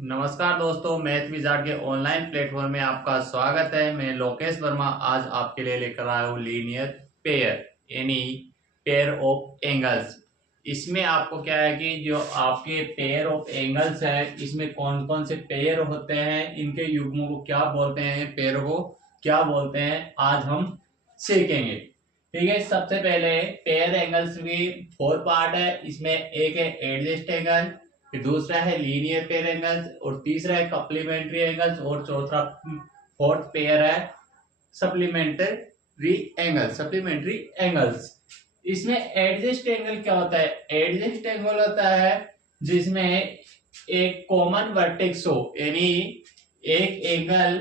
नमस्कार दोस्तों, math wizard के ऑनलाइन प्लेटफॉर्म में आपका स्वागत है। मैं लोकेश वर्मा आज आपके लिए लेकर आया हूँ लीनियर पेयर यानी पेयर ऑफ एंगल्स। इसमें आपको क्या है कि जो आपके पेयर ऑफ एंगल्स है, इसमें कौन कौन से पेयर होते हैं, इनके युग्मों को क्या बोलते हैं, पेयर को क्या बोलते हैं, आज हम सीखेंगे। ठीक है, सबसे पहले पेयर एंगल्स की 4 पार्ट है। इसमें एक है एडजस्ट एंगल, फिर दूसरा है लीनियर पेयर एंगल्स, और तीसरा है कप्लीमेंट्री एंगल्स, और चौथा फोर्थ पेयर है सप्लीमेंट्री एंगल्स। इसमें एडजस्ट एंगल क्या होता है? एडजस्ट एंगल होता है जिसमें एक कॉमन वर्टेक्स हो, यानी एक एंगल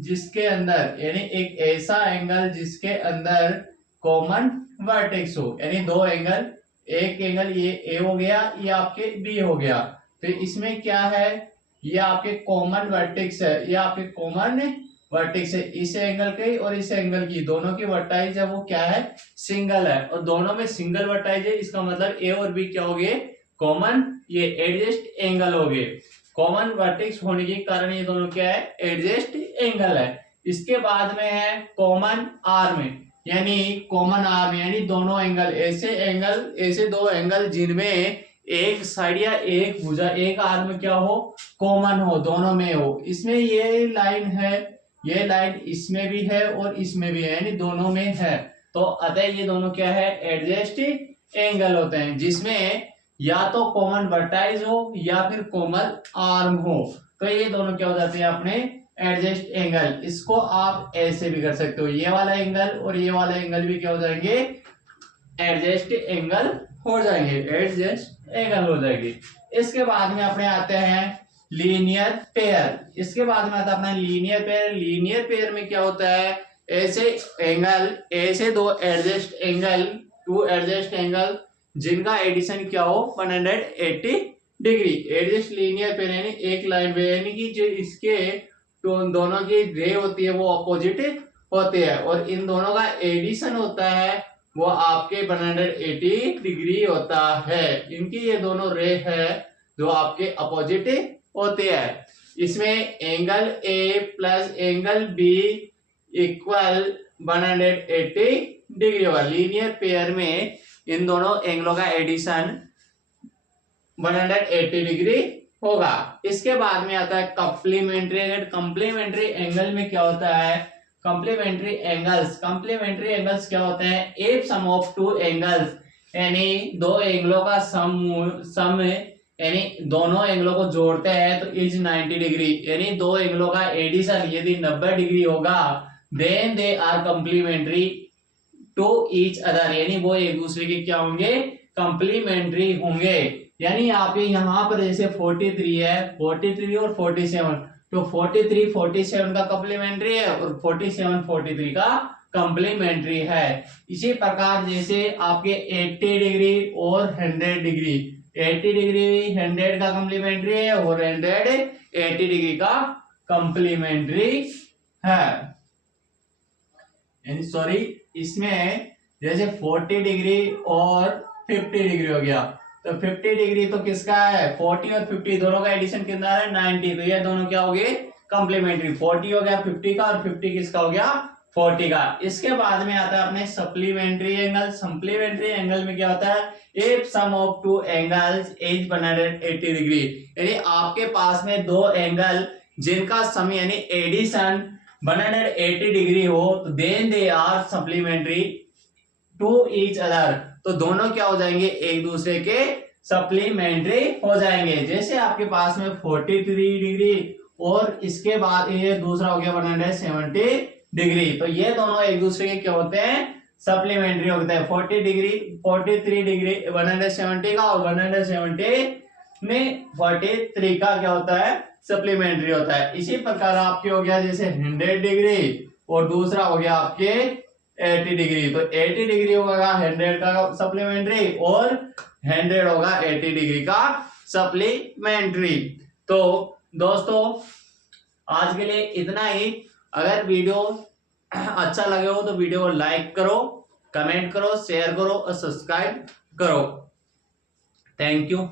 जिसके अंदर, यानी एक ऐसा एंगल जिसके अंदर कॉमन वर्टेक्स हो, यानी दो एंगल, एक एंगल ये ए हो गया, ये आपके बी हो गया। तो इसमें क्या है, ये आपके कॉमन वर्टेक्स है, ये आपके कॉमन वर्टेक्स है। इस एंगल की और इस एंगल की दोनों की वर्टाइज है वो क्या है, सिंगल है, और दोनों में सिंगल वर्टाइज है। इसका मतलब ए और बी क्या हो गए, कॉमन, ये एडजस्ट एंगल हो गए। कॉमन वर्टेक्स होने के कारण ये दोनों क्या है, एडजस्ट एंगल है। इसके बाद में है कॉमन आर्म, यानी कॉमन आर्म यानी दोनों एंगल, ऐसे दो एंगल जिनमें एक साइड या एक भुजा, एक आर्म क्या हो, कॉमन हो, दोनों में हो। इसमें ये लाइन है, ये लाइन इसमें भी है और इसमें भी है, यानी दोनों में है। तो अतः ये दोनों क्या है, एडजस्ट एंगल होते हैं, जिसमें या तो कॉमन वर्टाइज हो या फिर कॉमन आर्म हो। तो ये दोनों क्या हो जाते हैं अपने एडजस्ट एंगल। इसको आप ऐसे भी कर सकते हो, ये वाला एंगल और ये वाला एंगल भी क्या हो जाएंगे, एडजस्ट एंगल हो जाएंगे, एडजस्ट एंगल हो जाएंगे। इसके बाद में अपने आते हैं लीनियर पेयर। इसके बाद में आता है अपना लीनियर पेयर। लीनियर पेयर में क्या होता है, ऐसे एंगल, ऐसे दो adjust angle, two adjust angle जिनका एडिशन क्या हो 180 डिग्री। एडजस्ट लीनियर पेयर यानी एक लाइन पे, यानी कि जो इसके दोनों की रे होती है वो अपोजिट होते हैं, और इन दोनों का एडिशन होता है वो आपके 180 डिग्री होता है। इनकी ये दोनों रे है जो आपके अपोजिट होते हैं। इसमें angle A plus angle B equal 180 degree होगा। लीनियर पेयर में इन दोनों एंगलों का एडिशन 180 डिग्री होगा। इसके बाद में आता है कम्प्लीमेंट्री एंगल। कम्प्लीमेंट्री एंगल में क्या होता है, कम्प्लीमेंट्री एंगल्स क्या होते हैं, एक सम ऑफ टू एंगल्स, यानी दो एंगलों का सम यानी दोनों एंगलों को जोड़ते हैं तो इज 90 डिग्री, यानी दो एंगलों का एडिशन यदि 90 डिग्री होगा, then they are complementary to each other, यानी वो एक दूसरे के क्या होंगे, कम्प्लीमेंट्री होंगे। यानी आपके यहाँ पर जैसे 43 है, 43 और 47, तो 43 47 का कम्प्लीमेंट्री है और 47 43 का कम्प्लीमेंट्री है। इसी प्रकार जैसे आपके 80 डिग्री और 100 डिग्री, 80 डिग्री 100 का कम्प्लीमेंट्री है और 100 80 डिग्री का कम्प्लीमेंट्री है। यानी सॉरी, इसमें जैसे 40 डिग्री और 50 डिग्री हो गया, तो 50 डिग्री तो किसका है, 40 और 50 दोनों का एडिशन कितना है 90, तो ये दोनों क्या हो गए, कम्प्लीमेंट्री। 40 हो गया 50 का और 50 किसका हो गया, 40 का। इसके बाद में आता है अपने सप्लीमेंट्री एंगल। सप्लीमेंट्री एंगल में क्या होता है, if sum of two angles is 180 degree, यानी आपके पास में दो एंगल जिनका सम यानी एडिशन 180 डिग्री हो, तो then they are supplementary to each other, तो दोनों क्या हो जाएंगे, एक दूसरे के सप्लीमेंट्री हो जाएंगे। जैसे आपके पास में 43 डिग्री और इसके बाद ये दूसरा हो गया 170 डिग्री, तो ये दोनों एक दूसरे के क्या होते हैं, सप्लीमेंट्री होते हैं। 43 डिग्री 170 का और 170 में 43 का क्या होता है, सप्लीमेंट्री होता है। इसी प्रकार आपके हो गया जैसे 100 डिग्री और दूसरा हो गया आपके 80 डिग्री, तो 80 डिग्री होगा 100 का सप्लीमेंट्री और 100 होगा 80 डिग्री का सप्लीमेंट्री। तो दोस्तों आज के लिए इतना ही। अगर वीडियो अच्छा लगे हो तो वीडियो को लाइक करो, कमेंट करो, शेयर करो और सब्सक्राइब करो। Thank you.